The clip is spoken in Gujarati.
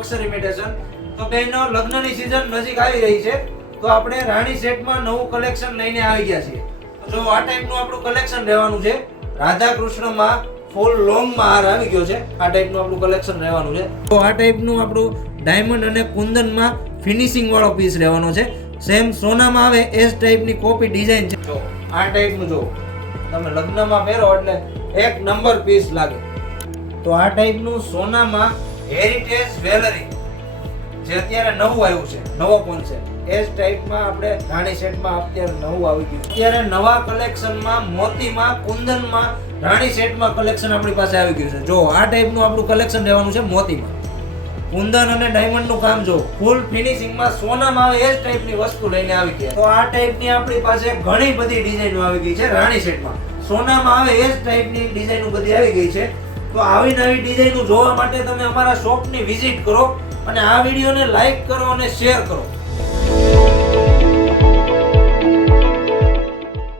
અક્ષર ઇમિટેશન. તો બેનો લગ્નની સીઝન નજીક આવી રહી છે, તો આપણે રાણી સેટમાં નવું કલેક્શન લઈને આવી ગયા છીએ. તો જો આ ટાઈપનું આપણું કલેક્શન રહેવાનું છે. રાધા કૃષ્ણમાં ફૂલ લોંગમાં હાર આવી ગયો છે. આ ટાઈપનું આપણું કલેક્શન રહેવાનું છે. તો આ ટાઈપનું આપણું ડાયમંડ અને કુંદનમાં ફિનિશિંગ વાળો પીસ રહેવાનો છે. સેમ સોનામાં આવે એ જ ટાઈપની કોપી ડિઝાઇન છે. જો આ ટાઈપનું જો તમે લગ્નમાં પહેરો એટલે એક નંબર પીસ લાગે. તો આ ટાઈપનું સોનામાં હેરિટેજ જ્વેલરી જે અત્યારે નવું આવ્યું છે, નવો કોન્સેપ્ટ, એ જ ટાઈપમાં આપણે રાણી સેટમાં અત્યારે નવું આવી ગયું. અત્યારે નવા કલેક્શનમાં મોતીમાં કુંદનમાં રાણી સેટમાં કલેક્શન આપણી પાસે આવી ગયું છે. જો આ ટાઈપનું આપણું કલેક્શન રહેવાનું છે. મોતીમાં કુંદન અને ડાયમંડનું કામ જો ફૂલ ફિનિશિંગમાં સોનામાં આવે એ જ ટાઈપની વસ્તુ લઈને આવી ગયા. તો આ ટાઈપની આપણી પાસે ઘણી બધી ડિઝાઇનો આવી ગઈ છે રાણી સેટમાં. સોનામાં આવે એ જ ટાઈપની ડિઝાઇનો બધી આવી ગઈ છે. તો આવી નવી ડિઝાઇનો જોવા માટે તમે અમારા શોપની વિઝિટ કરો અને આ વિડીયોને લાઈક કરો અને શેર કરો.